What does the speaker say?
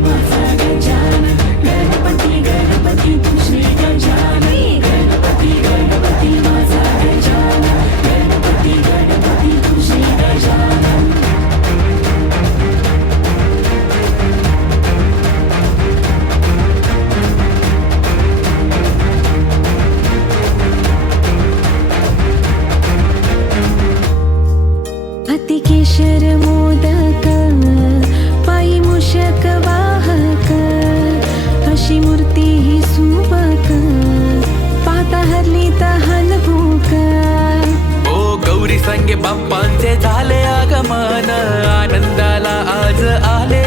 माझा गजानन, गणपती गणपती तू श्री गजानन, गणपती गणपती माझा गजानन, गणपती गणपती तू श्री गजानन. अतिकेशर मोदक पायी मूषक वाहक, अशी मूर्ती ही सुबक, पाता हरली तहान भूक. ओ गौरी संगे बाप्पांचे झाले आगमन, आनंदाला आज आले